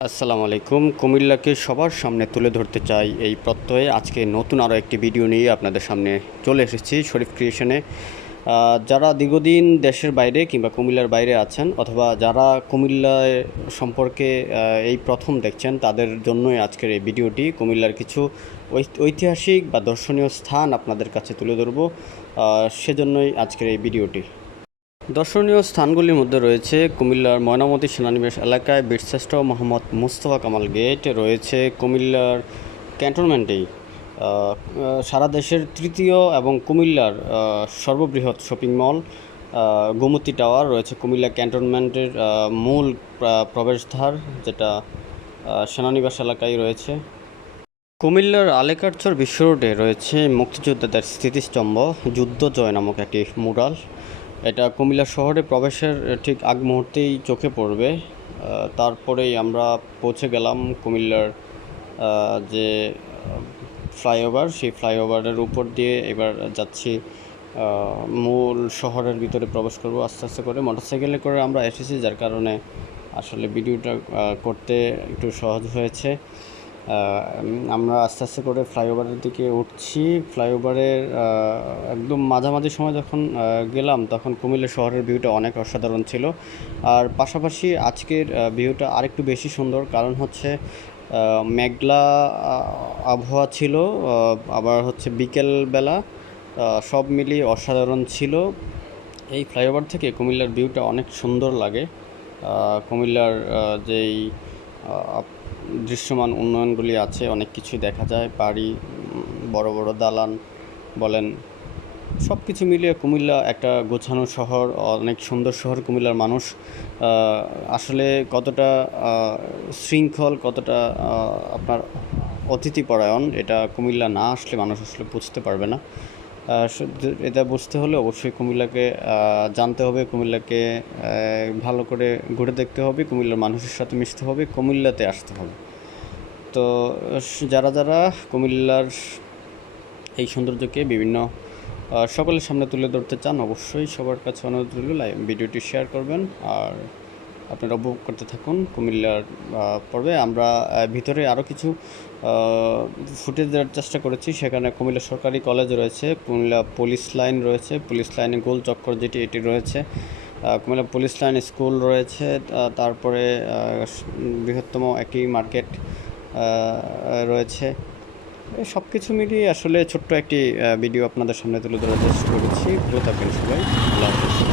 আসসালামু আলাইকুম। কুমিল্লাকে সবার সামনে তুলে ধরতে চাই এই প্রত্যয়ে আজকে নতুন আরও একটি ভিডিও নিয়ে আপনাদের সামনে চলে এসেছি শরীফ ক্রিয়েশনে। যারা দীর্ঘদিন দেশের বাইরে কিংবা কুমিল্লার বাইরে আছেন অথবা যারা কুমিল্লায় সম্পর্কে এই প্রথম দেখছেন তাদের জন্যই আজকের এই ভিডিওটি। কুমিল্লার কিছু ঐতিহাসিক বা দর্শনীয় স্থান আপনাদের কাছে তুলে ধরব, সেজন্যই আজকের এই ভিডিওটি। দর্শনীয় স্থানগুলির মধ্যে রয়েছে কুমিল্লার ময়নামতি সেনানিবাস এলাকায় বীরশ্রেষ্ঠ মোহাম্মদ মুস্তফা কামাল গেট, রয়েছে কুমিল্লার ক্যান্টনমেন্টেই সারা দেশের তৃতীয় এবং কুমিল্লার সর্ববৃহৎ শপিং মল গোমতী টাওয়ার, রয়েছে কুমিল্লা ক্যান্টনমেন্টের মূল প্রবেশদ্বার যেটা সেনানিবাস এলাকায় রয়েছে। কুমিল্লার আলেকারচর বিশ্ব রোডে রয়েছে মুক্তিযোদ্ধাদের স্মৃতিস্তম্ভ যুদ্ধ জয় নামক একটি মুরাল। এটা কুমিল্লা শহরে প্রবেশের ঠিক আগ মুহূর্তেই চোখে পড়বে। তারপরেই আমরা পৌঁছে গেলাম কুমিল্লার যে ফ্লাইওভার, সেই ফ্লাইওভারের উপর দিয়ে এবার যাচ্ছি মূল শহরের ভিতরে প্রবেশ করব আস্তে আস্তে করে। মোটরসাইকেলে করে আমরা এসেছি, যার কারণে আসলে ভিডিওটা করতে একটু সহজ হয়েছে। আমরা আস্তে আস্তে করে ফ্লাইওভারের দিকে উঠছি। ফ্লাইওভারের একদম মাঝামাঝি সময় যখন গেলাম তখন কুমিল্লা শহরের ভিউটা অনেক অসাধারণ ছিল। আর পাশাপাশি আজকের ভিউটা আরেকটু বেশি সুন্দর, কারণ হচ্ছে মেঘলা আবহাওয়া ছিল, আবার হচ্ছে বিকেলবেলা, সব মিলিয়ে অসাধারণ ছিল। এই ফ্লাইওভার থেকে কুমিল্লার ভিউটা অনেক সুন্দর লাগে। কুমিল্লার যেই দৃশ্যমান উন্নয়নগুলি আছে অনেক কিছুই দেখা যায়, বাড়ি, বড় বড় দালান বলেন, সব কিছু মিলিয়ে কুমিল্লা একটা গোছানো শহর, অনেক সুন্দর শহর। কুমিল্লার মানুষ আসলে কতটা শৃঙ্খল, কতটা আপনার অতিথিপরায়ণ, এটা কুমিল্লা না আসলে মানুষ আসলে বুঝতে পারবে না। এটা বুঝতে হলে অবশ্যই কুমিল্লাকে জানতে হবে, কুমিল্লাকে ভালো করে ঘুরে দেখতে হবে, কুমিল্লার মানুষের সাথে মিশতে হবে, কুমিল্লাতে আসতে হবে। তো যারা যারা কুমিল্লার এই সৌন্দর্যকে বিভিন্ন সকলের সামনে তুলে ধরতে চান, অবশ্যই সবার কাছে অনুরোধ রইল ভিডিওটি শেয়ার করবেন আর আপনারা উপভোগ করতে থাকুন কুমিল্লার পর্বে। আমরা ভিতরে আরও কিছু ফুটেজ দেওয়ার চেষ্টা করেছি। সেখানে কুমিল্লা সরকারি কলেজ রয়েছে, কুমিল্লা পুলিশ লাইন রয়েছে, পুলিশ লাইনে গোল চক্কর যেটি এটি রয়েছে, কুমিল্লা পুলিশ লাইন স্কুল রয়েছে, তারপরে বৃহত্তম একটি মার্কেট রয়েছে। সব কিছু মিলিয়ে আসলে ছোট্ট একটি ভিডিও আপনাদের সামনে তুলে ধরার চেষ্টা করেছি। ভালো থাকবেন সবাই, আল্লাহ হাফেজ।